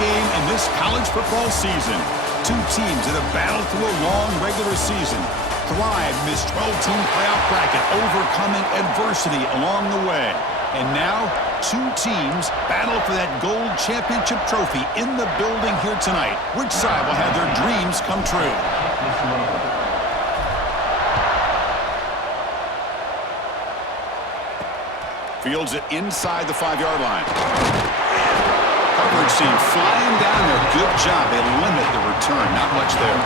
game in this college football season. Two teams that have battled through a long regular season, thrived in this 12-team playoff bracket, overcoming adversity along the way. And now, two teams battle for that gold championship trophy in the building here tonight. Which side will have their dreams come true? Fields it inside the 5-yard line. Coverage team flying down there. Good job. They limit the return. Not much there.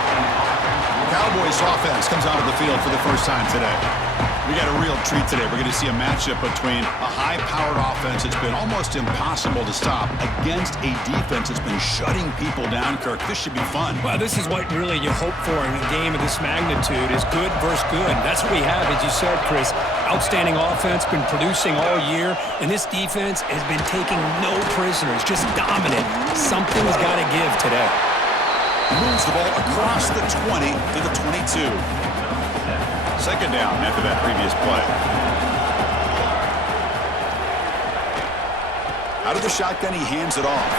Cowboys offense comes out of the field for the first time today. We got a real treat today. We're going to see a matchup between a high-powered offense that's been almost impossible to stop against a defense that's been shutting people down, Kirk. This should be fun. Well, this is what really you hope for in a game of this magnitude is good versus good. That's what we have, as you said, Chris. Outstanding offense, been producing all year, and this defense has been taking no prisoners, just dominant. Something's got to give today. Moves the ball across the 20 to the 22. Second down after that previous play. Out of the shotgun, he hands it off.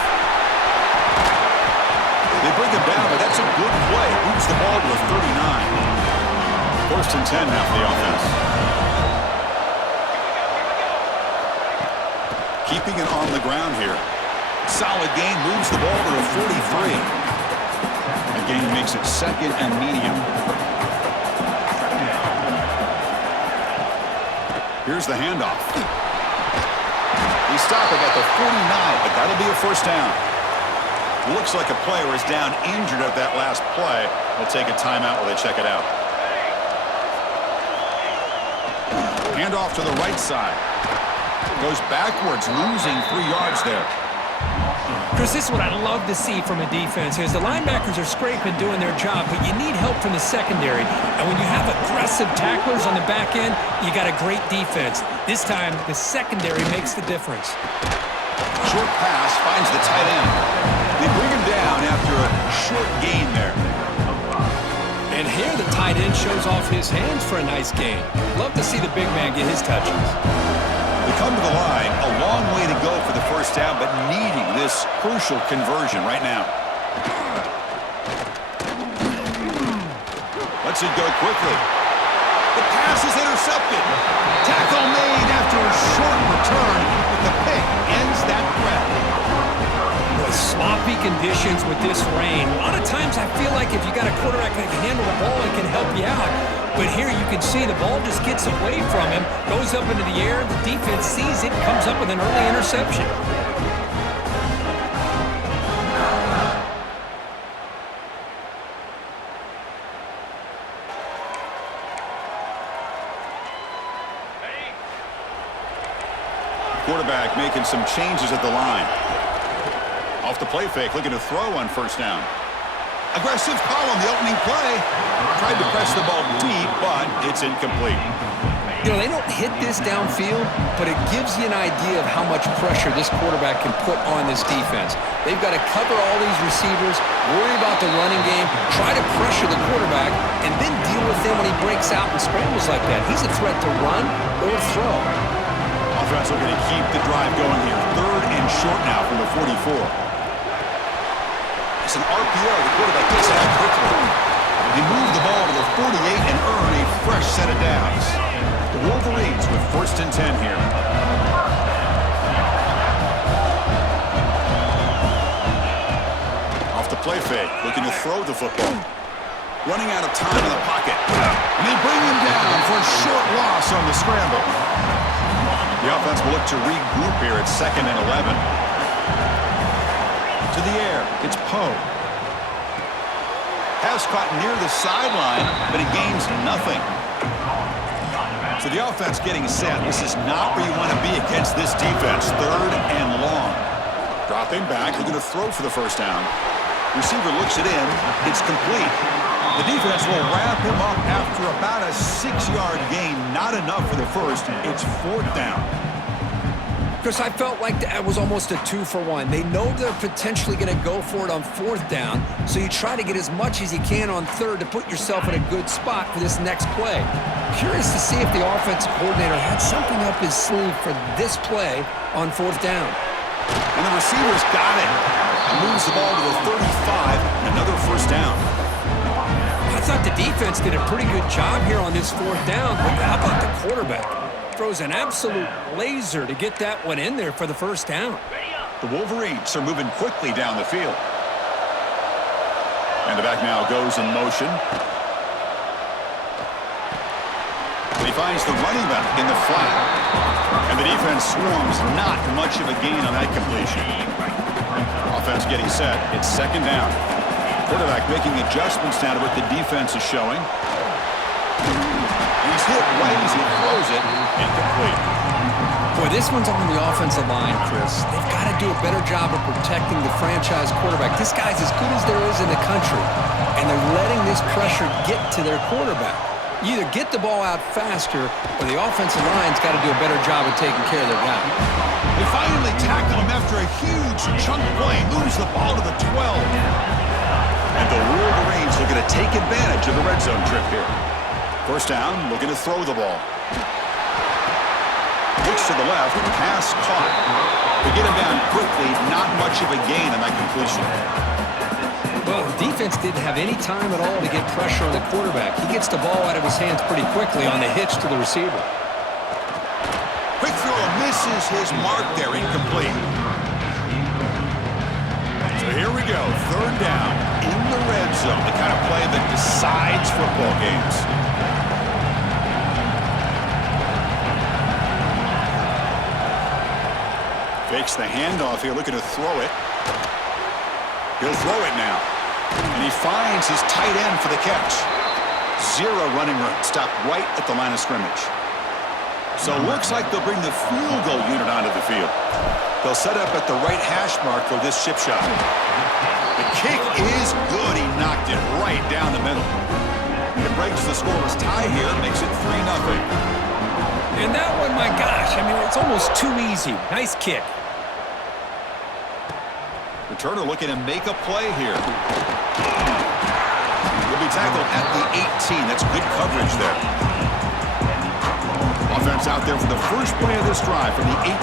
They bring him down, but that's a good play. Moves the ball to the 39. First and 10 now for the offense. Keeping it on the ground here. Solid gain, moves the ball to the 43. That gain makes it second and medium. Here's the handoff. He stopped him at the 49, but that'll be a first down. Looks like a player is down injured at that last play. They'll take a timeout while they check it out. Handoff to the right side. Goes backwards, losing 3 yards there. Chris, this is what I love to see from a defense is the linebackers are scraping, doing their job, but you need help from the secondary. And when you have aggressive tacklers on the back end, you got a great defense. This time, the secondary makes the difference. Short pass finds the tight end. They bring him down after a short gain there. And here the tight end shows off his hands for a nice gain. Love to see the big man get his touches. They come to the line, a long way to go for the first down, but needing this crucial conversion right now. Lets it go quickly. The pass is intercepted. Tackle made after a short return, but the pick ends that threat. With sloppy conditions with this rain, a lot of times I feel like if you got a quarterback that can handle the ball, it can help you out. But here you can see the ball just gets away from him, goes up into the air, the defense sees it, comes up with an early interception. Quarterback making some changes at the line. Off the play fake, looking to throw on first down. Aggressive call on the opening play. Tried to press the ball deep, but it's incomplete. You know, they don't hit this downfield, but it gives you an idea of how much pressure this quarterback can put on this defense. They've got to cover all these receivers, worry about the running game, try to pressure the quarterback, and then deal with him when he breaks out and scrambles like that. He's a threat to run or throw. Offense looking to keep the drive going here. Third and short now from the 44. It's an RPO. The quarterback gets it out quickly. They move the ball to the 48 and earn a fresh set of downs. The Wolverines with first and 10 here. Off the play fake, looking to throw the football. Running out of time in the pocket. And they bring him down for a short loss on the scramble. The offense will look to regroup here at 2nd and 11. To the air, it's Poe. Pass caught near the sideline, but it gains nothing. So the offense getting set. This is not where you want to be against this defense. 3rd and long. Dropping back, looking to throw for the first down. Receiver looks it in. It's complete. The defense will wrap him up after about a 6-yard gain. Not enough for the first. It's 4th down. Chris, I felt like that was almost a 2-for-1. They know they're potentially going to go for it on 4th down, so you try to get as much as you can on 3rd to put yourself in a good spot for this next play. Curious to see if the offensive coordinator had something up his sleeve for this play on 4th down. And the receiver's got it. Moves the down. I thought the defense did a pretty good job here on this fourth down, but how about the quarterback? Throws an absolute laser to get that one in there for the first down. The Wolverines are moving quickly down the field. And the back now goes in motion. He finds the running back in the flat. And the defense swarms, not much of a gain on that completion. Offense getting set. It's second down. Quarterback making adjustments now to what the defense is showing. And he's hit right as he throws it. Incomplete. Boy, this one's on the offensive line, Chris. They've got to do a better job of protecting the franchise quarterback. This guy's as good as there is in the country, and they're letting this pressure get to their quarterback. You either get the ball out faster, or the offensive line's got to do a better job of taking care of their guy. They finally tackle him after a huge chunk play. Moves the ball to the 12. And the Wolverines looking to take advantage of the red zone trip here. First down, looking to throw the ball. Looks to the left, pass caught. They get him down quickly, not much of a gain on that completion. Well, the defense didn't have any time at all to get pressure on the quarterback. He gets the ball out of his hands pretty quickly on the hitch to the receiver. Quick throw misses his mark there, incomplete. So here we go, third down in the red zone, the kind of play that decides football games. Fakes the handoff here, looking to throw it. He'll throw it now. And he finds his tight end for the catch. Zero running room. Stopped right at the line of scrimmage. So it looks like they'll bring the field goal unit onto the field. They'll set up at the right hash mark for this chip shot. The kick is good. He knocked it right down the middle. It breaks the scoreless tie here, makes it 3-0. And that one, my gosh, I mean, it's almost too easy. Nice kick. Returner looking to make a play here. He'll be tackled at the 18. That's good coverage there. Offense out there for the first play of this drive from the 18.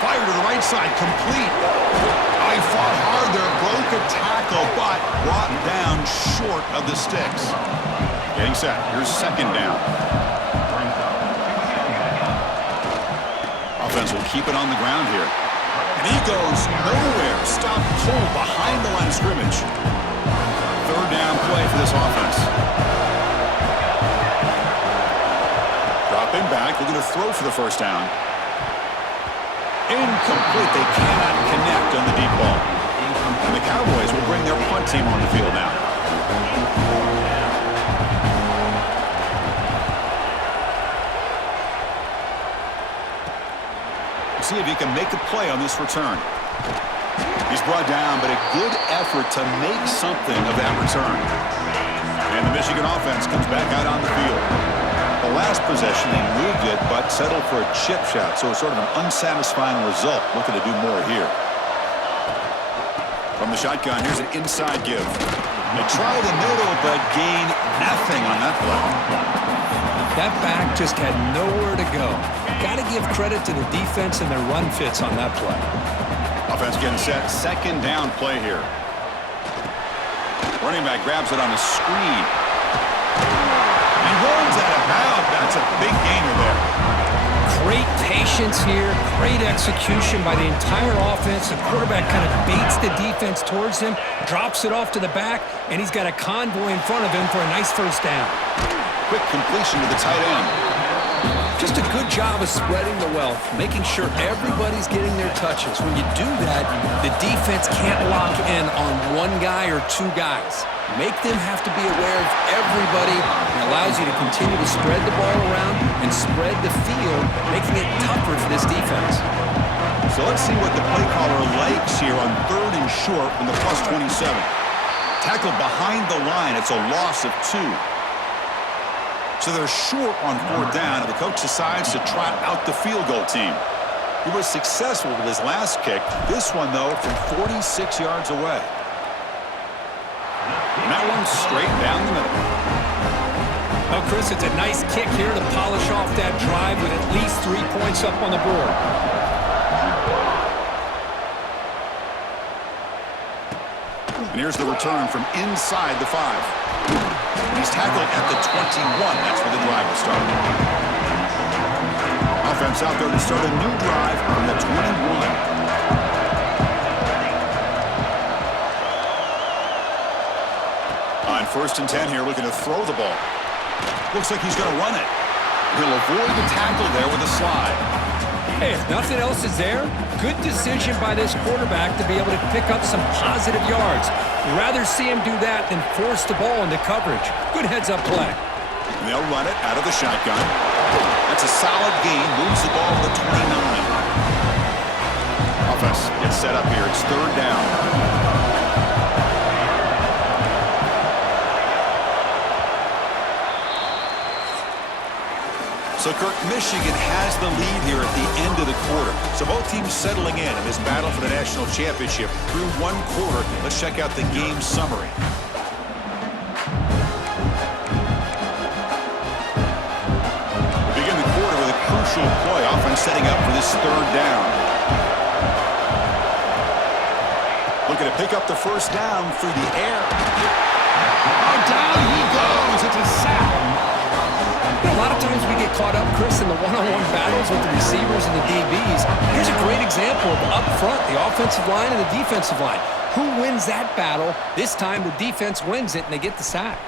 Fire to the right side, complete. Oh, he fought hard there, broke a tackle, but brought down short of the sticks. Getting set. Here's second down. Offense will keep it on the ground here. And he goes nowhere. Stopped cold behind the line of scrimmage. Third down play for this offense. Dropping back, looking to throw for the first down. Incomplete. They cannot connect on the deep ball. And the Cowboys will bring their punt team on the field now. See if he can make a play on this return. He's brought down, but a good effort to make something of that return. And the Michigan offense comes back out on the field. The last possession, they moved it, but settled for a chip shot, so it's sort of an unsatisfying result. Looking to do more here. From the shotgun, here's an inside give. They try the middle, but gain nothing on that play. That back just had nowhere to go. Got to give credit to the defense and their run fits on that play. Offense getting set. Second down play here. Running back grabs it on a screen. And runs out of bounds. That's a big gainer there. Great patience here. Great execution by the entire offense. The quarterback kind of baits the defense towards him, drops it off to the back, and he's got a convoy in front of him for a nice first down. Quick completion to the tight end. Just a good job of spreading the wealth, making sure everybody's getting their touches. When you do that, the defense can't lock in on one guy or two guys. Make them have to be aware of everybody, and allows you to continue to spread the ball around and spread the field, making it tougher for this defense. So let's see what the play caller likes here on third and short from the plus 27. Tackled behind the line. It's a loss of 2. So they're short on fourth down, and the coach decides to trot out the field goal team. He was successful with his last kick. This one, though, from 46 yards away. And that one straight down the middle. Well, Chris, it's a nice kick here to polish off that drive with at least 3 points up on the board. And here's the return from inside the 5. He's tackled at the 21. That's where the drive will start. Offense out there to start a new drive from the 21. On 1st and 10 here, looking to throw the ball. Looks like he's going to run it. He'll avoid the tackle there with a slide. Hey, if nothing else is there, good decision by this quarterback to be able to pick up some positive yards. Rather see him do that than force the ball into coverage. Good heads-up play. And they'll run it out of the shotgun. That's a solid gain. Moves the ball to the 29. Offense gets set up here. It's 3rd down. So, Kirk, Michigan has the lead here at the end of the quarter. So both teams settling in this battle for the national championship through 1 quarter. Let's check out the game summary. We begin the quarter with a crucial play. Offense setting up for this 3rd down. Looking to pick up the 1st down through the air. Oh, down he goes. It's a sack. A lot of times we get caught up, Chris, in the one-on-one battles with the receivers and the DBs. Here's a great example of up front, the offensive line and the defensive line. Who wins that battle? This time the defense wins it, and they get the sack.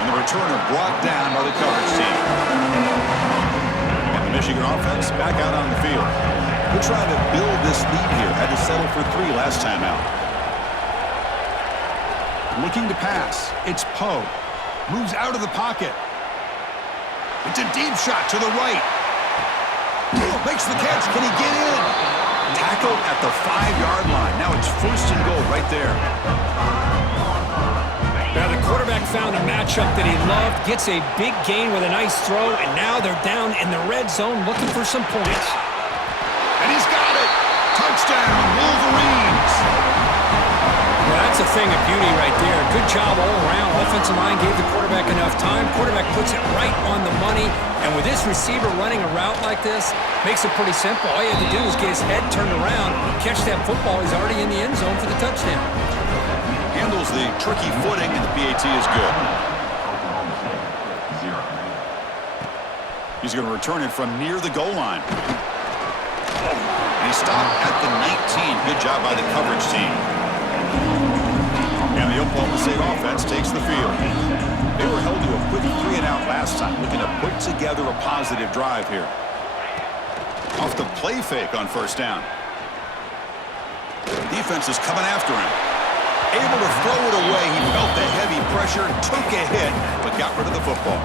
And the returner brought down by the coverage team. And the Michigan offense back out on the field. We're trying to build this lead here. Had to settle for 3 last time out. Looking to pass. It's Poe. Moves out of the pocket. It's a deep shot to the right. Makes the catch. Can he get in? Tackled at the 5-yard line. Now it's 1st and goal right there. Now the quarterback found a matchup that he loved, gets a big gain with a nice throw, and now they're down in the red zone looking for some points. And he's got it. Touchdown, Wolverines. Well, that's a thing of beauty right there. Good job all around. Offensive line gave the quarterback enough time. Quarterback puts it right on the money. And with this receiver running a route like this, makes it pretty simple. All you have to do is get his head turned around, catch that football. He's already in the end zone for the touchdown. Handles the tricky footing, and the PAT is good. He's going to return it from near the goal line. And he stopped at the 19. Good job by the coverage team. And the Oklahoma State offense takes the field. They were held to a quick 3-and-out last time, looking to put together a positive drive here. Off the play fake on 1st down. Defense is coming after him. Able to throw it away. He felt the heavy pressure, took a hit, but got rid of the football.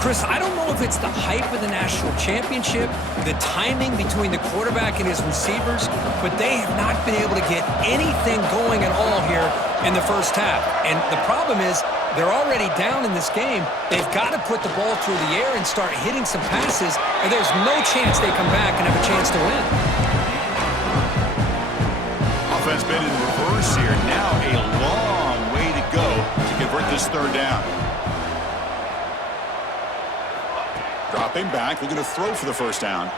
Chris, I don't know if it's the hype of the national championship, the timing between the quarterback and his receivers, but they have not been able to get anything going at all here in the 1st half. And the problem is they're already down in this game. They've got to put the ball through the air and start hitting some passes, or there's no chance they come back and have a chance to win. Offense been in reverse here. Now a long way to go to convert this 3rd down. Dropping back, looking to throw for the 1st down.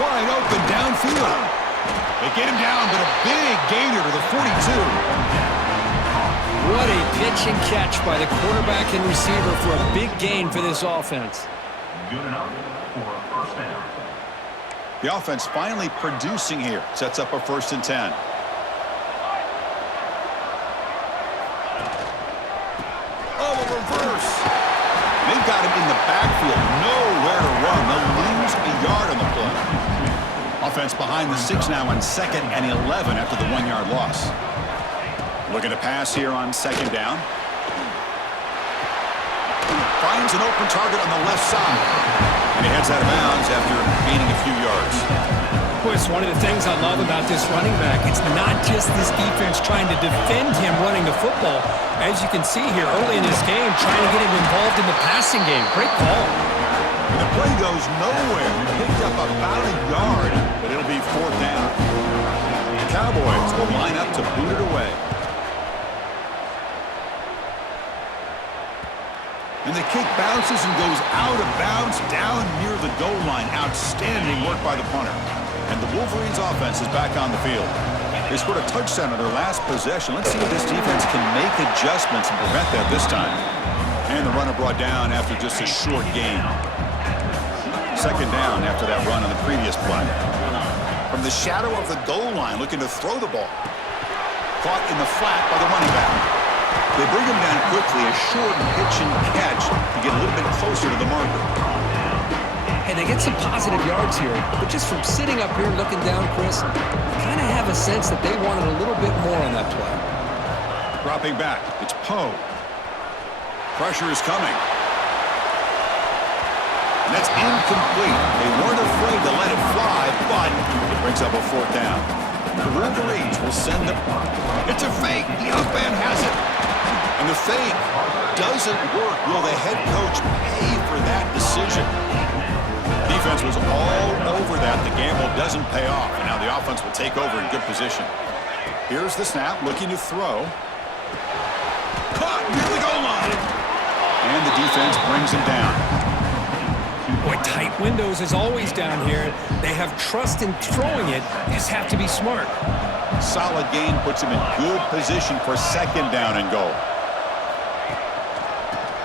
Wide open downfield. They get him down, but a big gainer to the 42. What a pitch and catch by the quarterback and receiver for a big gain for this offense. Good enough for a 1st down. The offense finally producing here. Sets up a 1st and 10. Oh, a reverse. They've got him in the backfield. Nowhere to run. They'll lose a yard on the play. Offense behind the 6 now on 2nd and 11 after the 1-yard loss. Looking to pass here on 2nd down. Finds an open target on the left side. And he heads out of bounds after gaining a few yards. Boy, it's one of the things I love about this running back. It's not just this defense trying to defend him running the football. As you can see here early in this game, trying to get him involved in the passing game. Great call. And the play goes nowhere. Picked up about a yard, but it'll be 4th down. The Cowboys will line up to boot it away. And the kick bounces and goes out of bounds down near the goal line. Outstanding work by the punter. And the Wolverines offense is back on the field. They scored a touchdown on their last possession. Let's see if this defense can make adjustments and prevent that this time. And the runner brought down after just a short gain. Second down after that run on the previous play. From the shadow of the goal line, looking to throw the ball. Caught in the flat by the running back. They bring him down quickly, a short pitch and catch to get a little bit closer to the marker. And they get some positive yards here, but just from sitting up here looking down, Chris, you kind of have a sense that they wanted a little bit more on that play. Dropping back, it's Poe. Pressure is coming. And that's incomplete. They weren't afraid to let it fly, but it brings up a fourth down. The Wolverines will send them. It's a fake. The up man has it. And the fake doesn't work. Will the head coach pay for that decision? Defense was all over that. The gamble doesn't pay off. And now the offense will take over in good position. Here's the snap, looking to throw. Caught near the goal line. And the defense brings him down. Boy, tight windows is always down here. They have trust in throwing it. They just have to be smart. Solid gain puts him in good position for second down and goal.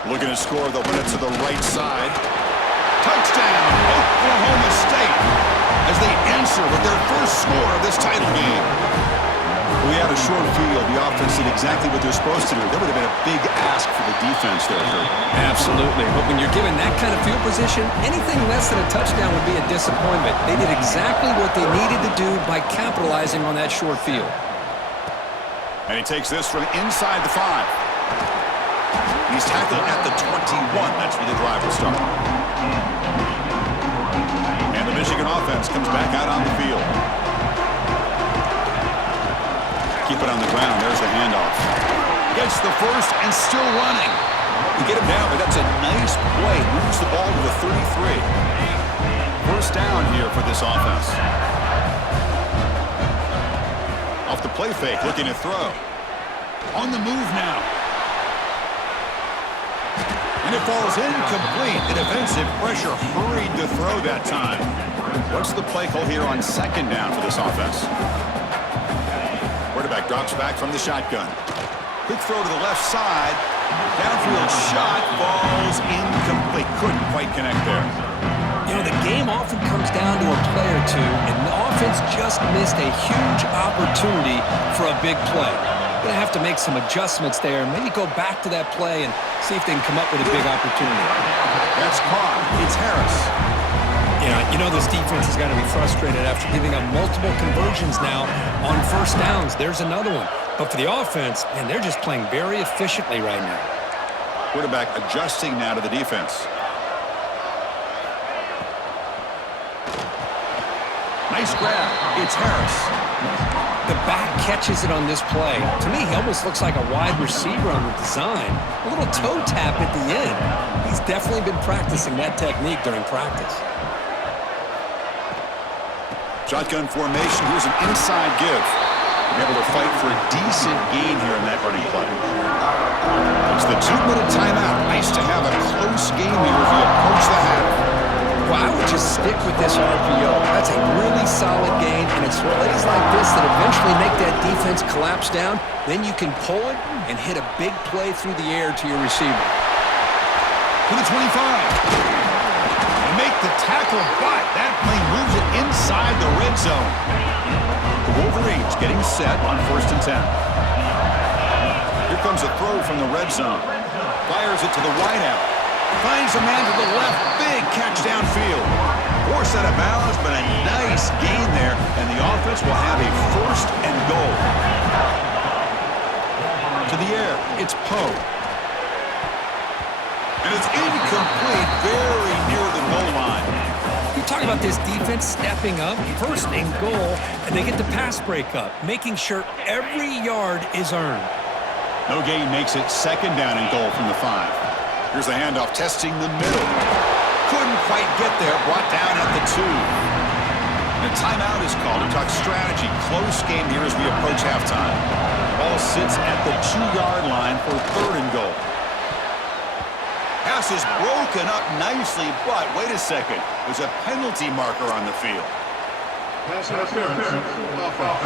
Looking to score, they'll win it to the right side. Touchdown, Oklahoma State, as they answer with their first score of this title game. We had a short field. The offense did exactly what they're supposed to do. That would have been a big ask for the defense there, Kurt. Absolutely. But when you're given that kind of field position, anything less than a touchdown would be a disappointment. They did exactly what they needed to do by capitalizing on that short field. And he takes this from inside the 5. He's tackled at the 21. That's where the drive will start. And the Michigan offense comes back out on the field. Keep it on the ground. There's the handoff. Gets the first and still running. You get him down, but that's a nice play. Moves the ball to the 33. First down here for this offense. Off the play fake, looking to throw. On the move now. And it falls incomplete. The defensive pressure hurried to throw that time. What's the play call here on second down for this offense? Quarterback drops back from the shotgun. Quick throw to the left side. Downfield shot falls incomplete. Couldn't quite connect there. You know, the game often comes down to a play or two, and the offense just missed a huge opportunity for a big play. Going to have to make some adjustments there and maybe go back to that play and see if they can come up with a big opportunity. That's caught. It's Harris. Yeah, you know this defense has got to be frustrated after giving up multiple conversions now on first downs. There's another one. But for the offense, man, they're just playing very efficiently right now. Quarterback adjusting now to the defense. Nice grab. It's Harris. The back catches it on this play. To me, he almost looks like a wide receiver on the design. A little toe tap at the end. He's definitely been practicing that technique during practice. Shotgun formation. Here's an inside give. Able to fight for a decent gain here in that running play. It's the 2-minute timeout. Nice to have a close game here as we approach the half. Well, I would just stick with this RPO. That's a really solid gain, and it's plays like this that eventually make that defense collapse down. Then you can pull it and hit a big play through the air to your receiver. To the 25. They make the tackle, but that play moves it inside the red zone. The Wolverines getting set on 1st and 10. Here comes a throw from the red zone. Fires it to the wideout. Finds a man to the left. Big catch downfield. Forced out of bounds, but a nice gain there. And the offense will have a 1st and goal. To the air. It's Poe. And it's incomplete. Very near the goal line. You talk about this defense stepping up, 1st and goal, and they get the pass breakup, making sure every yard is earned. No gain makes it 2nd down and goal from the 5. Here's the handoff, testing the middle. Couldn't quite get there, brought down at the 2. And a timeout is called to talk strategy. Close game here as we approach halftime. Ball sits at the 2-yard line for 3rd and goal. Pass is broken up nicely, but wait a second. There's a penalty marker on the field. Pass interference. Offense.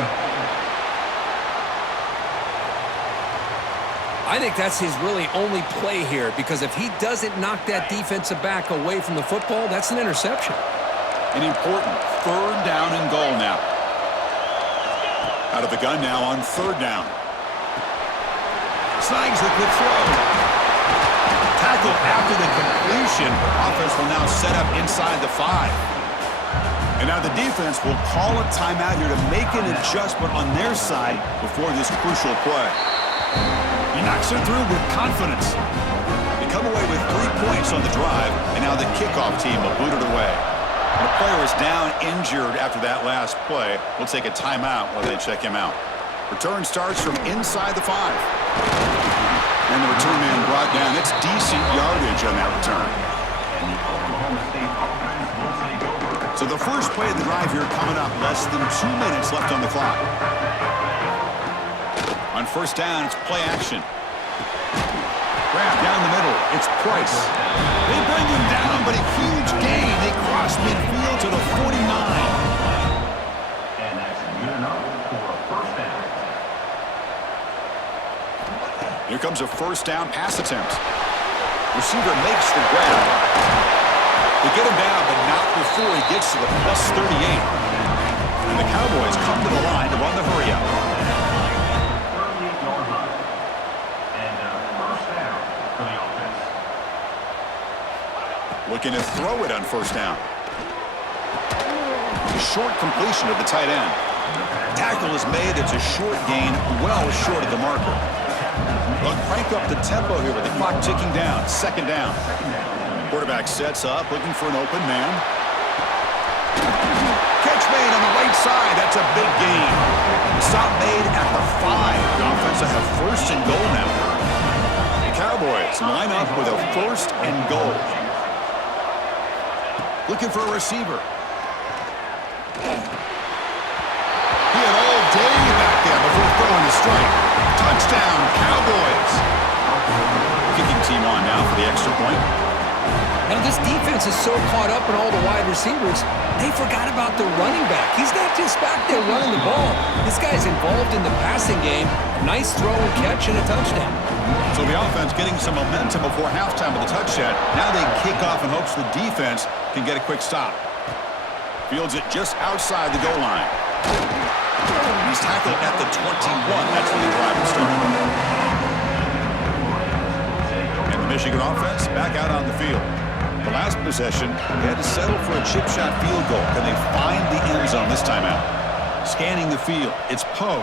I think that's his really only play here, because if he doesn't knock that defensive back away from the football, that's an interception. An important 3rd down and goal now. Out of the gun now on 3rd down. Snags the quick throw. Tackle after the completion. Offense will now set up inside the 5. And now the defense will call a timeout here to make an adjustment on their side before this crucial play. He knocks it through with confidence. They come away with 3 points on the drive, and now the kickoff team will boot it away. And the player is down injured after that last play. We'll take a timeout while they check him out. Return starts from inside the 5. And the return man brought down. That's decent yardage on that return. So the first play of the drive here coming up. Less than 2 minutes left on the clock. On 1st down, it's play action. Grab down the middle. It's Price. They bring him down, but a huge gain. They cross midfield to the 49. And that's good enough for a 1st down. Here comes a 1st down pass attempt. Receiver makes the grab. They get him down, but not before he gets to the plus 38. And the Cowboys come to the line to run the hurry up. Looking to throw it on 1st down. A short completion of the tight end. Tackle is made. It's a short gain, well short of the marker. They'll crank up the tempo here with the clock ticking down. 2nd down. Quarterback sets up, looking for an open man. Catch made on the right side. That's a big gain. Stop made at the 5. The offense will have 1st and goal now. The Cowboys line up with a 1st and goal. Looking for a receiver. He had all day back there before throwing the strike. Touchdown, Cowboys. Kicking team on now for the extra point. Now this defense is so caught up in all the wide receivers, they forgot about the running back. He's not just back there running the ball. This guy's involved in the passing game. Nice throw and catch and a touchdown. So the offense getting some momentum before halftime with the touchdown. Now they kick off in hopes the defense can get a quick stop. Fields it just outside the goal line. He's tackled at the 21. That's where the drive will start. And the Michigan offense back out on the field. The last possession, they had to settle for a chip shot field goal. Can they find the end zone this time out? Scanning the field, it's Poe.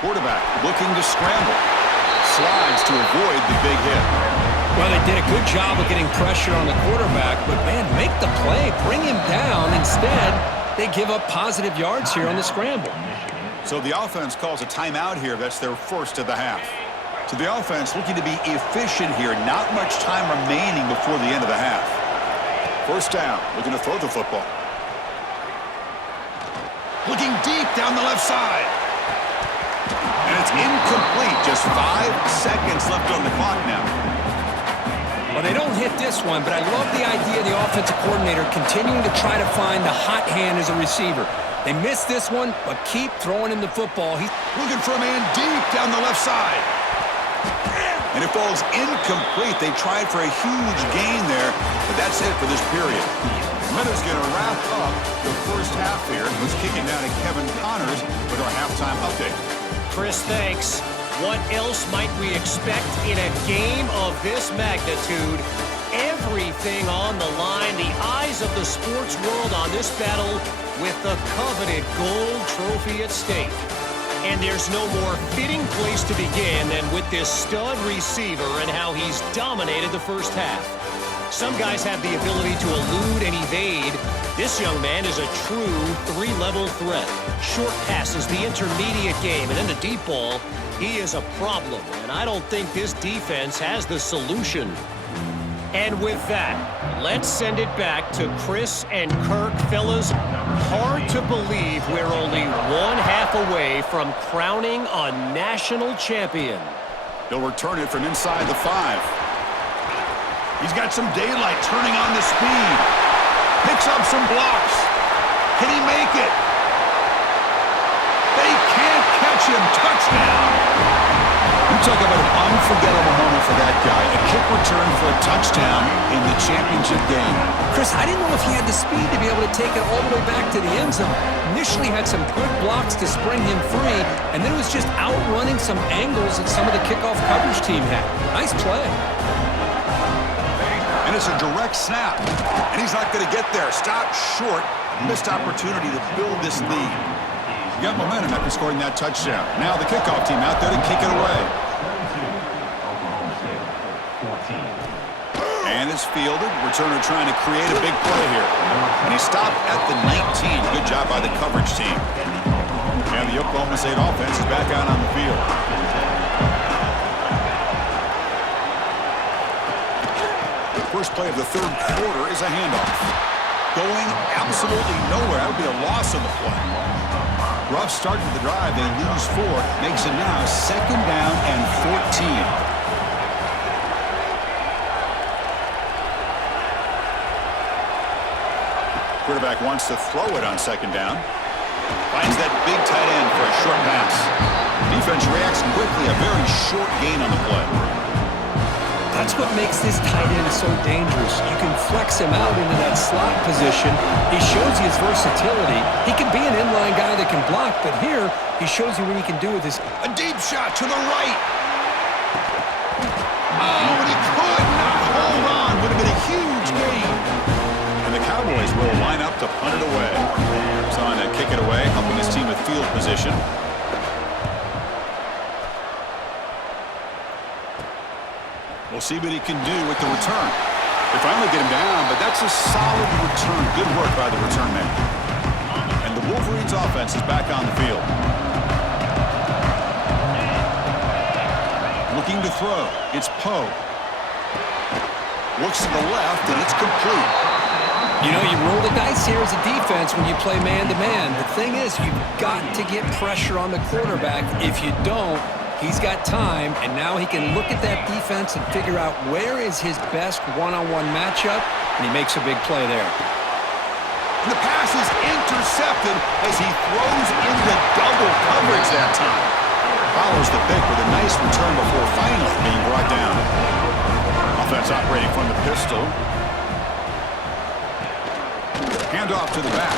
Quarterback looking to scramble. Slides to avoid the big hit. Well, they did a good job of getting pressure on the quarterback, but man, make the play, bring him down. Instead, they give up positive yards here on the scramble. So the offense calls a timeout here. That's their 1st of the half. So the offense looking to be efficient here. Not much time remaining before the end of the half. 1st down, looking to throw the football. Looking deep down the left side. And it's incomplete. Just 5 seconds left on the clock now. Well, they don't hit this one, but I love the idea of the offensive coordinator continuing to try to find the hot hand as a receiver. They missed this one, but keep throwing him the football. He's looking for a man deep down the left side. And it falls incomplete. They tried for a huge gain there, but that's it for this period. Minutes going to wrap up the 1st half here. Who's kicking down to Kevin Connors with our halftime update. Chris, thanks. What else might we expect in a game of this magnitude? Everything on the line, the eyes of the sports world on this battle with the coveted gold trophy at stake. And there's no more fitting place to begin than with this stud receiver and how he's dominated the 1st half. Some guys have the ability to elude and evade. This young man is a true 3-level threat. Short passes, the intermediate game, and then the deep ball. He is a problem, and I don't think this defense has the solution. And with that, let's send it back to Chris and Kirk. Fellas, hard to believe we're only 1/2 away from crowning a national champion. He'll return it from inside the 5. He's got some daylight, turning on the speed. Picks up some blocks. Can he make it? They can't catch him. Touchdown. You You talk about an unforgettable moment for that guy. A kick return for a touchdown in the championship game. Chris, I didn't know if he had the speed to be able to take it all the way back to the end zone. Initially had some good blocks to spring him free, and then was just outrunning some angles that some of the kickoff coverage team had. Nice play. And it's a direct snap. And he's not going to get there. Stopped short. Missed opportunity to build this lead. You got momentum after scoring that touchdown. Now the kickoff team out there to kick it away. And it's fielded. Returner trying to create a big play here. And he stopped at the 19. Good job by the coverage team. And the Oklahoma State offense is back out on the field. The first play of the third quarter is a handoff. Going absolutely nowhere. That would be a loss on the play. Rough start to the drive. They lose 4. Makes it now 2nd down and 14. Quarterback wants to throw it on 2nd down. Finds that big tight end for a short pass. Defense reacts quickly. A very short gain on the play. That's what makes this tight end so dangerous. You can flex him out into that slot position. He shows you his versatility. He can be an inline guy that can block, but here he shows you what he can do with his... A deep shot to the right. Oh, and he could not hold on. Would have been a huge gain. And the Cowboys will line up to punt it away. He's on to kick it away, helping his team with field position. We'll see what he can do with the return. They finally get him down, but that's a solid return. Good work by the return man. And the Wolverines offense is back on the field. Looking to throw. It's Poe. Looks to the left, and it's complete. You know, you roll the dice here as a defense when you play man-to-man. The thing is, you've got to get pressure on the quarterback. If you don't, he's got time, and now he can look at that defense and figure out where is his best one-on-one matchup, and he makes a big play there. The pass is intercepted as he throws into double coverage that time. Follows the pick with a nice return before finally being brought down. Offense operating from the pistol. Handoff to the back.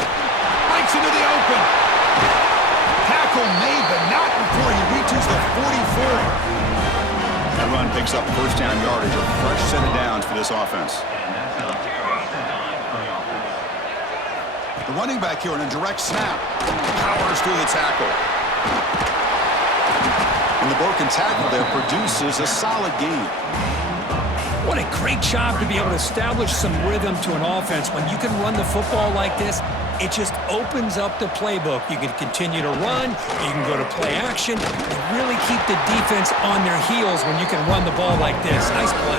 Bites into the open. Tackle made, but not before he reaches the 44. That run picks up first down yardage, a fresh set of downs for this offense. The running back here on a direct snap. Powers through the tackle. And the broken tackle there produces a solid gain. What a great job to be able to establish some rhythm to an offense. When you can run the football like this, it just opens up the playbook. You can continue to run, you can go to play action, and really keep the defense on their heels when you can run the ball like this. Nice play.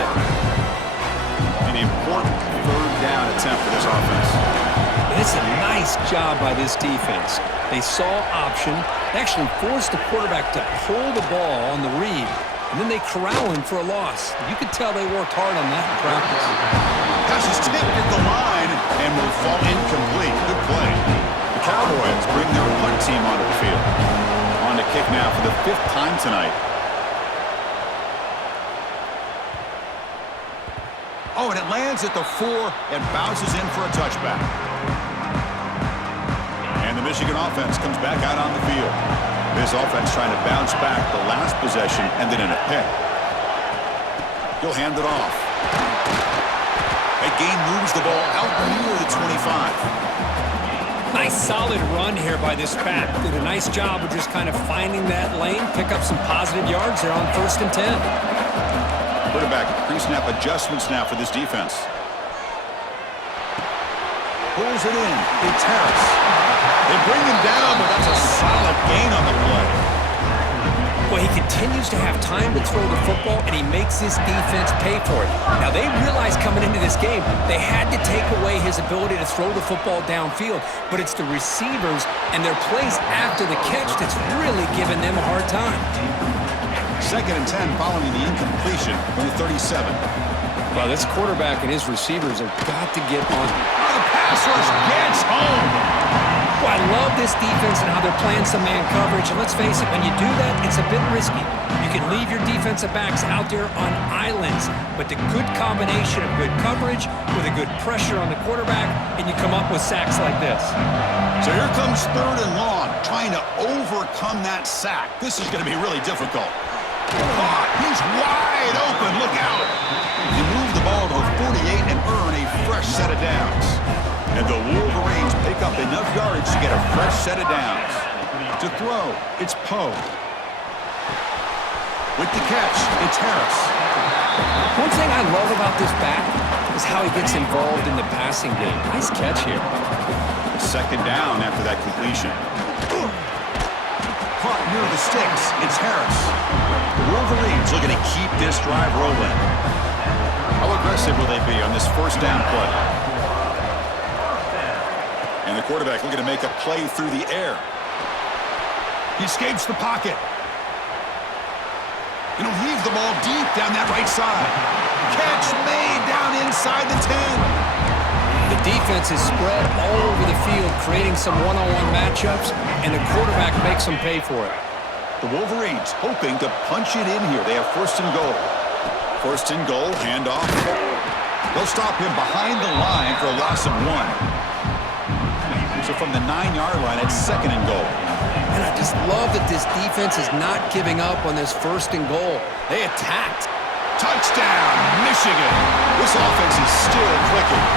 An important third down attempt for this offense. It's a nice job by this defense. They saw option, they actually forced the quarterback to pull the ball on the read, and then they corral him for a loss. You could tell they worked hard on that in practice. Pass is tipped at the line and will fall incomplete. Good play. The Cowboys bring their punt team onto the field. On to kick now for the 5th time tonight. Oh, and it lands at the 4 and bounces in for a touchback. And the Michigan offense comes back out on the field. This offense trying to bounce back the last possession, ended in a pick. He'll hand it off. That gain moves the ball out near the 25. Nice solid run here by this back. Did a nice job of just kind of finding that lane, pick up some positive yards there on 1st and 10. Quarterback pre-snap adjustments now for this defense. Pulls it in. They terrace. They bring him down, but that's a solid gain on the play. Well, he continues to have time to throw the football, and he makes this defense pay for it. Now, they realized coming into this game, they had to take away his ability to throw the football downfield, but it's the receivers and their plays after the catch that's really giving them a hard time. 2nd and 10 following the incompletion from the 37. Well, this quarterback and his receivers have got to get on. Oh, the pass rush gets home. Well, I love love this defense and how they're playing some man coverage. And let's face it, when you do that, it's a bit risky. You can leave your defensive backs out there on islands, but the good combination of good coverage with a good pressure on the quarterback, and you come up with sacks like this. So here comes 3rd and long, trying to overcome that sack. This is going to be really difficult. Caught. He's wide open. Look out. You move the ball to a 48 and earn a fresh set of downs. And the Wolverines pick up enough yards to get a fresh set of downs. To throw, it's Poe. With the catch, it's Harris. One thing I love about this back is how he gets involved in the passing game. Nice catch here. 2nd down after that completion. Caught near the sticks. It's Harris. The Wolverines looking to keep this drive rolling. How aggressive will they be on this 1st down play? And the quarterback looking to make a play through the air. He escapes the pocket. And he'll heave the ball deep down that right side. Catch made down inside the 10. The defense is spread all over the field, creating some one-on-one matchups, and the quarterback makes them pay for it. The Wolverines hoping to punch it in here. They have 1st and goal. 1st and goal, handoff. They'll stop him behind the line for a loss of 1. So from the 9-yard line, it's 2nd and goal. And I just love that this defense is not giving up on this 1st and goal. They attacked. Touchdown, Michigan. This offense is still clicking.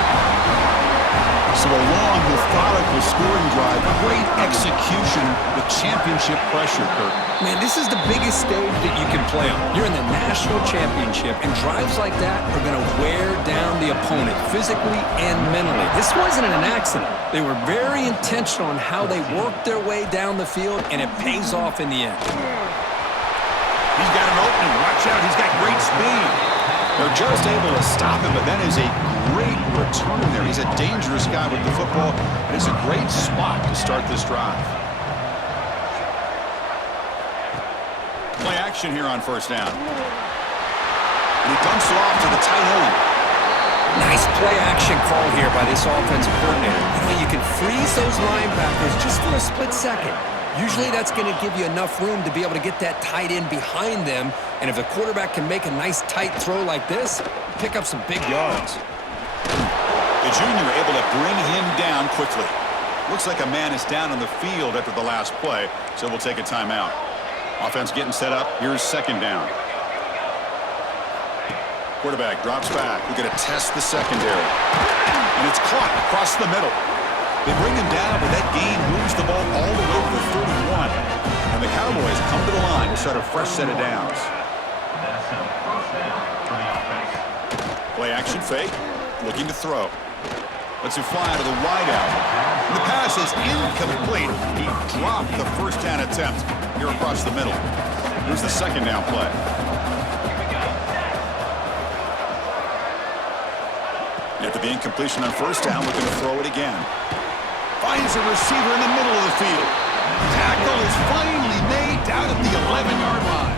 So a long, methodical scoring drive. Great execution with championship pressure, Kirk. Man, this is the biggest stage that you can play on. You're in the national championship, and drives like that are going to wear down the opponent physically and mentally. This wasn't an accident. They were very intentional in how they worked their way down the field, and it pays off in the end. He's got an opening. Watch out. He's got great speed. They're just able to stop him, but that is a great return there. He's a dangerous guy with the football. It's a great spot to start this drive. Play action here on 1st down. And he dumps it off to the tight end. Nice play action call here by this offensive coordinator. You can freeze those linebackers just for a split second. Usually that's going to give you enough room to be able to get that tight end behind them. And if the quarterback can make a nice tight throw like this, pick up some big yards. The junior able to bring him down quickly. Looks like a man is down on the field after the last play, so we'll take a timeout. Offense getting set up. Here's 2nd down. Quarterback drops back. We're going to test the secondary. And it's caught across the middle. They bring him down, but that gain moves the ball all the way to the 31. And the Cowboys come to the line to start a fresh set of downs. Play action fake. Looking to throw. Lets it fly to the wideout. And the pass is incomplete. He dropped the 1st down attempt here across the middle. Here's the 2nd down play. After the incompletion on 1st down, looking to throw it again. Finds a receiver in the middle of the field. Tackle is finally made down at the 11-yard line.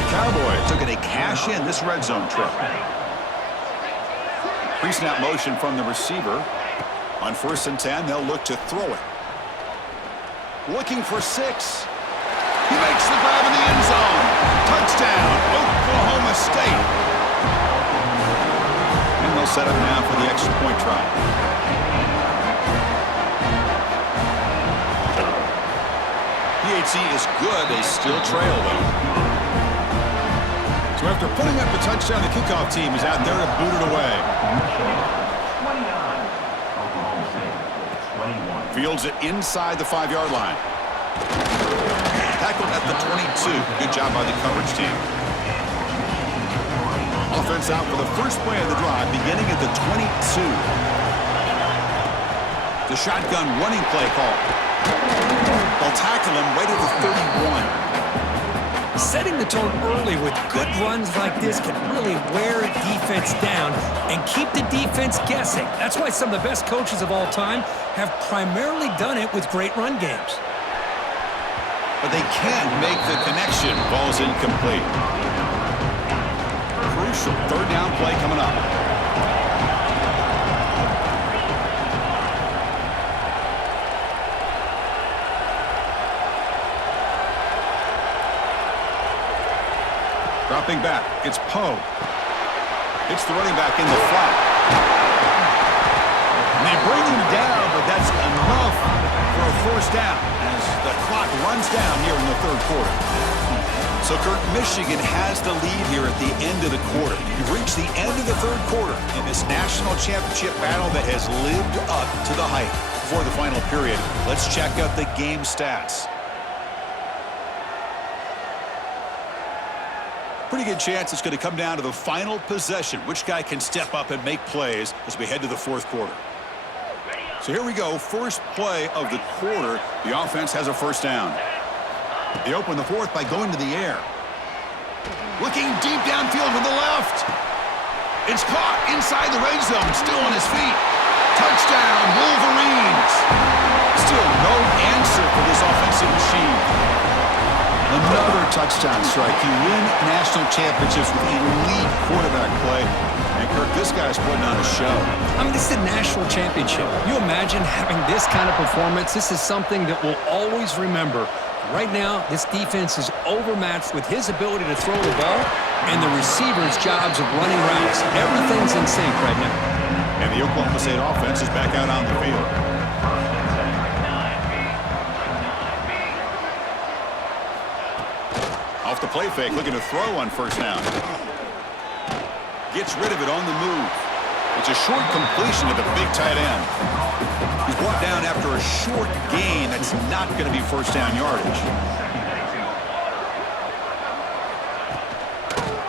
The Cowboys looking to cash in this red zone trip. Pre-snap motion from the receiver. On 1st and 10, they'll look to throw it. Looking for 6. He makes the grab in the end zone. Touchdown, Oklahoma State. And they'll set up now for the extra point try. PHC is good. They still trail, though. So after putting up a touchdown, the kickoff team is out there to boot it away. 29. Fields it inside the 5-yard line. Tackled at the 22. Good job by the coverage team. Offense out for the first play of the drive, beginning at the 22. The shotgun running play call. They'll tackle him right at the 31. Setting the tone early with good runs like this can really wear a defense down and keep the defense guessing. That's why some of the best coaches of all time have primarily done it with great run games. But they can't make the connection. Ball's incomplete. Crucial 3rd down play coming up. Dropping back, it's Poe. It's the running back in the flat. And they bring him down, but that's enough for a first down as the clock runs down here in the third quarter. So, Kirk, Michigan has the lead here at the end of the quarter. You've reached the end of the third quarter in this national championship battle that has lived up to the hype. Before the final period, let's check out the game stats. Pretty good chance it's going to come down to the final possession. Which guy can step up and make plays as we head to the fourth quarter? So here we go. First play of the quarter. The offense has a first down. They open the fourth by going to the air. Looking deep downfield to the left. It's caught inside the red zone. Still on his feet. Touchdown, Wolverines. Still no answer for this offensive machine. Another touchdown strike. You win national championships with elite quarterback play. And Kirk, this guy's putting on a show. I mean, this is a national championship. You imagine having this kind of performance? This is something that we'll always remember. Right now, this defense is overmatched with his ability to throw the ball and the receivers' jobs of running routes. Everything's in sync right now. And the Oklahoma State offense is back out on the field. Off the play fake, looking to throw on first down. Gets rid of it on the move. It's a short completion to the big tight end. He's brought down after a short gain. That's not going to be first down yardage.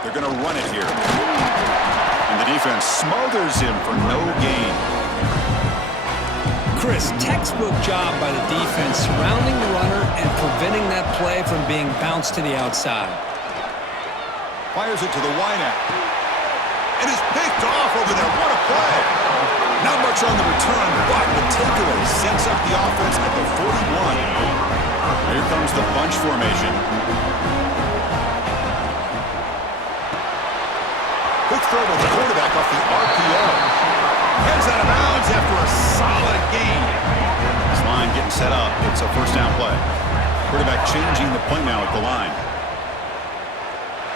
They're going to run it here. And the defense smothers him for no gain. Chris, textbook job by the defense surrounding the runner and preventing that play from being bounced to the outside. Fires it to the wideout. And it's picked off over there. What a play. Not much on the return, but the takeaway sets up the offense at the 41. Here comes the bunch formation. Quick throw to the quarterback off the RPO. Heads out of bounds after a solid gain. This line getting set up. It's a first down play. Quarterback changing the play now at the line.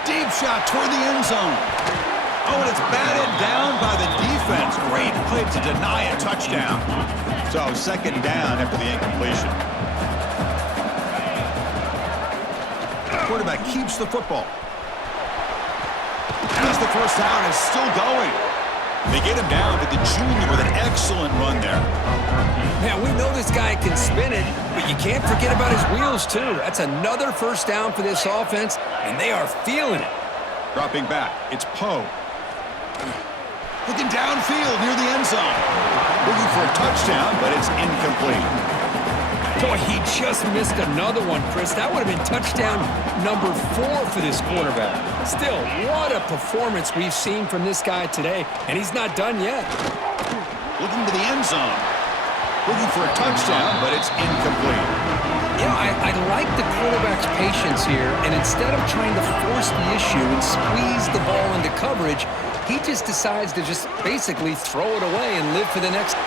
Deep shot toward the end zone. Oh, and it's batted down by the defense. Great play to deny a touchdown. So second down after the incompletion. Quarterback keeps the football. As the first down is still going. They get him down, but the junior with an excellent run there. Man, we know this guy can spin it, but you can't forget about his wheels, too. That's another first down for this offense, and they are feeling it. Dropping back, it's Poe. Looking downfield near the end zone. Looking for a touchdown, but it's incomplete. Boy, he just missed another one, Chris. That would have been touchdown number 4 for this quarterback. Still, what a performance we've seen from this guy today, and he's not done yet. Looking to the end zone. Looking for a touchdown, but it's incomplete. You know, I like the quarterback's patience here, and instead of trying to force the issue and squeeze the ball into coverage, he just decides to just basically throw it away and live for the next.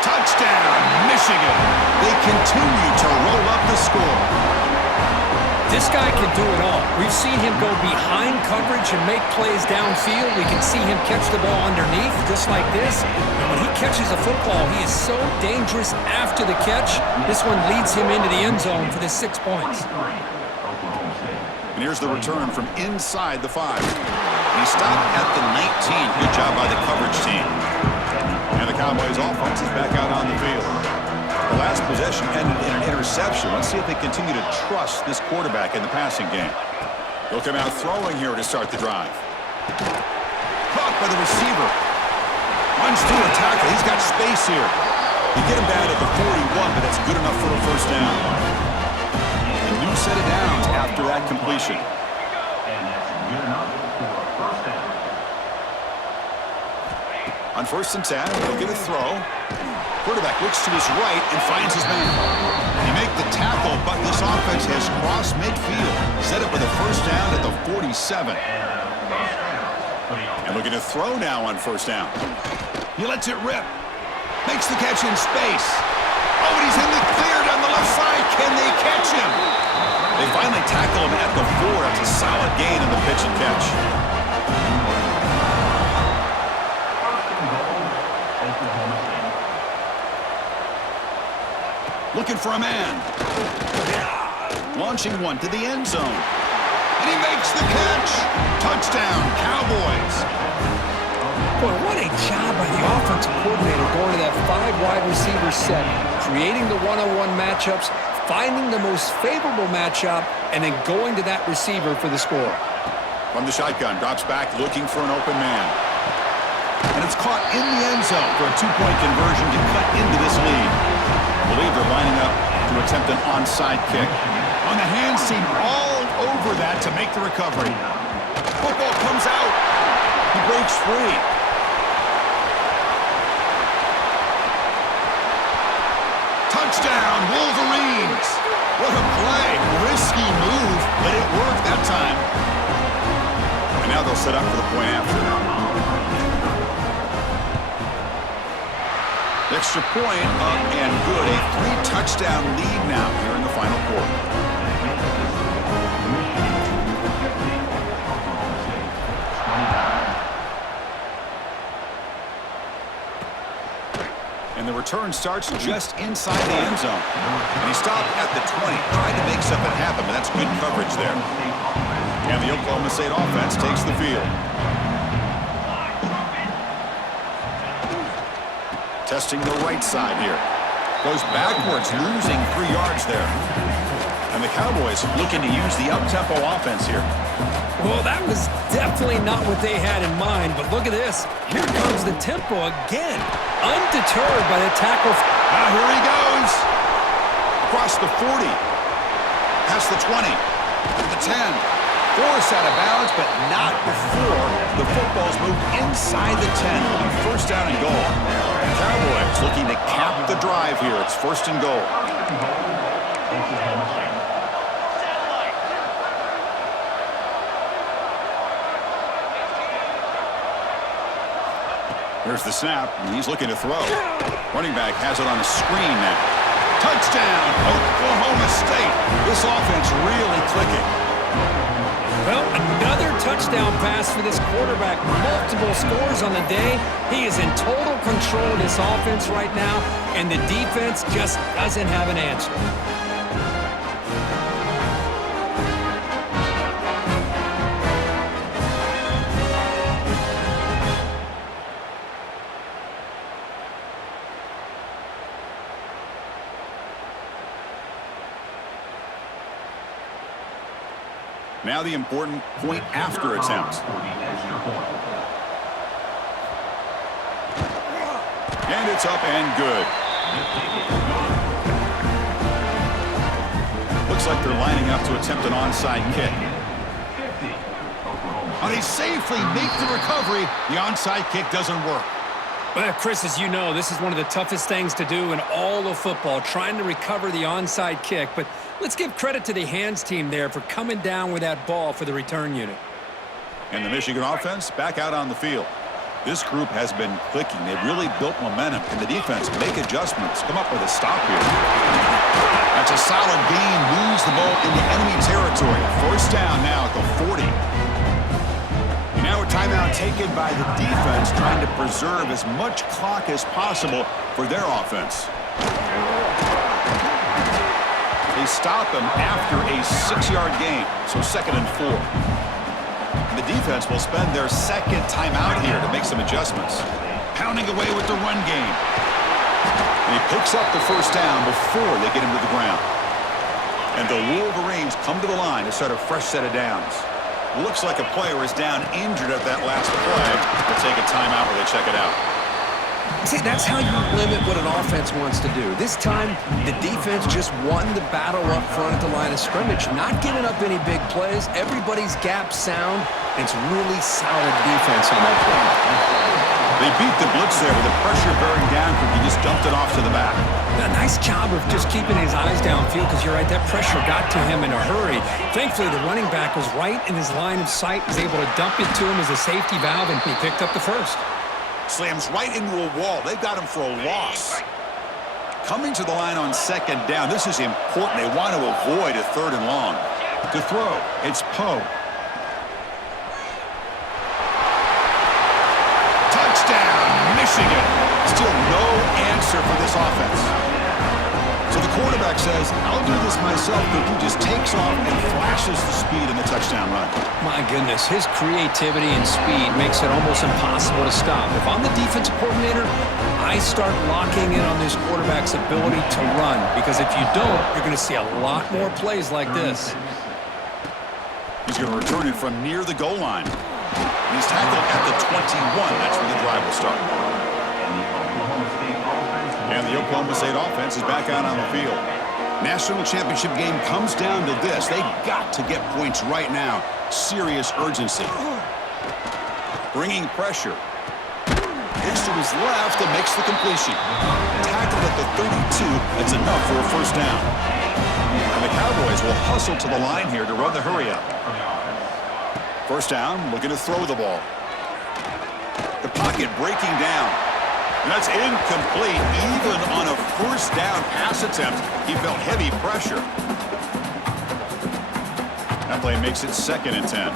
Touchdown, Michigan. They continue to roll up the score. This guy can do it all. We've seen him go behind coverage and make plays downfield. We can see him catch the ball underneath, just like this. And when he catches a football, he is so dangerous after the catch. This one leads him into the end zone for the 6 points. And here's the return from inside the 5. He stopped at the 19. Good job by the coverage team. And the Cowboys offense is back out on the field. The last possession ended in an interception. Let's see if they continue to trust this quarterback in the passing game. He'll come out throwing here to start the drive. Caught by the receiver. Runs through a tackle. He's got space here. You get him down at the 41, but that's good enough for a first down. A new set of downs after that completion. And that's good enough for a first down. On first and 10, he'll get a throw. Quarterback looks to his right and finds his man. They make the tackle, but this offense has crossed midfield. Set up with a first down at the 47. And looking to throw now on first down. He lets it rip. Makes the catch in space. Oh, and he's in the clear down the left side. Can they catch him? They finally tackle him at the 4. It's a solid gain in the pitch and catch. Looking for a man. Launching one to the end zone. And he makes the catch. Touchdown, Cowboys. Boy, what a job by the offensive coordinator going to that 5 wide receiver set, creating the one-on-one matchups, finding the most favorable matchup, and then going to that receiver for the score. From the shotgun, drops back looking for an open man. And it's caught in the end zone for a 2-point conversion to cut into this lead. I believe they're lining up to attempt an onside kick. On the hands team all over that to make the recovery. Football comes out. He breaks free. Touchdown, Wolverines. What a play. Risky move, but it worked that time. And now they'll set up for the point after. Extra point up and good. A 3-touchdown lead now here in the final quarter. And the return starts just inside the end zone. And he stopped at the 20, trying to make something happen, but that's good coverage there. And the Oklahoma State offense takes the field. Testing the right side here. Goes backwards, losing 3 yards there. And the Cowboys looking to use the up-tempo offense here. Well, that was definitely not what they had in mind, but look at this. Here comes the tempo again. Undeterred by the tackle. Here he goes. Across the 40. Past the 20. To the 10. Forced out of bounds, but not before the football's moved inside the 10. It'll be first down and goal. The Cowboys looking to cap the drive here. It's first and goal. Here's the snap, and he's looking to throw. Running back has it on a screen now. Touchdown, Oklahoma State. This offense really clicking. Well, another touchdown pass for this quarterback. Multiple scores on the day. He is in total control of this offense right now, and the defense just doesn't have an answer. Now the important point after attempt. And it's up and good. Looks like they're lining up to attempt an onside kick. And they safely make the recovery. The onside kick doesn't work. Well, Chris, as you know, this is one of the toughest things to do in all of football, trying to recover the onside kick. But let's give credit to the hands team there for coming down with that ball for the return unit. And the Michigan offense back out on the field. This group has been clicking. They've really built momentum. Can the defense make adjustments? Come up with a stop here. That's a solid gain. Moves the ball into enemy territory. First down now at the 40. And now a timeout taken by the defense, trying to preserve as much clock as possible for their offense. They stop him after a 6-yard gain, so 2nd and 4. And the defense will spend their second timeout here to make some adjustments. Pounding away with the run game. And he picks up the first down before they get him to the ground. And the Wolverines come to the line to start a fresh set of downs. Looks like a player is down injured at that last play. They'll take a timeout where they check it out. See, that's how you limit what an offense wants to do. This time, the defense just won the battle up front at the line of scrimmage, not giving up any big plays. Everybody's gap sound. It's really solid defense on that play. They beat the blitz there with the pressure bearing down because he just dumped it off to the back. A nice job of just keeping his eyes downfield because you're right, that pressure got to him in a hurry. Thankfully, the running back was right in his line of sight, was able to dump it to him as a safety valve, and he picked up the first. Slams right into a wall. They've got him for a loss. Coming to the line on 2nd down. This is important. They want to avoid a 3rd and long. To throw, it's Poe. Touchdown, Michigan. Still no answer for this offense. So the quarterback says, I'll do this myself, but he just takes off and flashes the speed in the touchdown run. My goodness, his creativity and speed makes it almost impossible to stop. If I'm the defensive coordinator, I start locking in on this quarterback's ability to run, because if you don't, you're going to see a lot more plays like this. He's going to return it from near the goal line. He's tackled at the 21. That's where the drive will start. And the Oklahoma State offense is back out on the field. National championship game comes down to this. They've got to get points right now. Serious urgency. Bringing pressure. Hits to his left and makes the completion. Tackled at the 32. That's enough for a first down. And the Cowboys will hustle to the line here to run the hurry up. First down, looking to throw the ball. The pocket breaking down. That's incomplete. Even on a first down pass attempt, he felt heavy pressure. That play makes it 2nd and 10.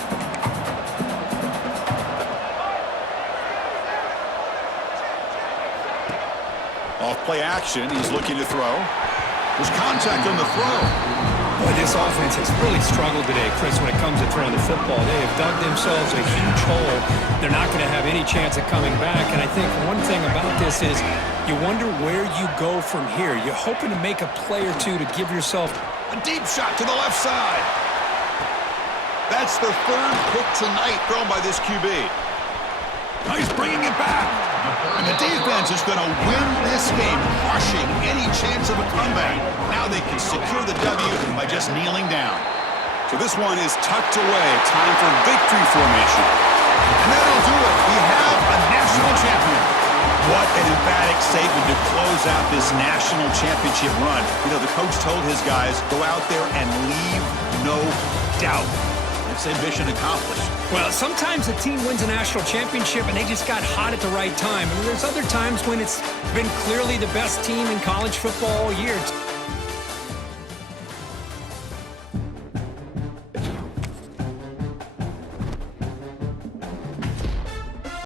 Off play action, he's looking to throw. There's contact on the throw. Boy, this offense has really struggled today, Chris, when it comes to throwing the football. They have dug themselves a huge hole. They're not going to have any chance of coming back. And I think one thing about this is you wonder where you go from here. You're hoping to make a play or two to give yourself a deep shot to the left side. That's the 3rd pick tonight thrown by this QB. Now he's bringing it back. And the defense is going to win this game, crushing any chance of a comeback. Now they can secure the W by just kneeling down. So this one is tucked away. Time for victory formation. And that'll do it. We have a national champion. What an emphatic statement to close out this national championship run. You know, the coach told his guys, go out there and leave no doubt. Let's say mission accomplished. Well, sometimes a team wins a national championship and they just got hot at the right time. And there's other times when it's been clearly the best team in college football all year.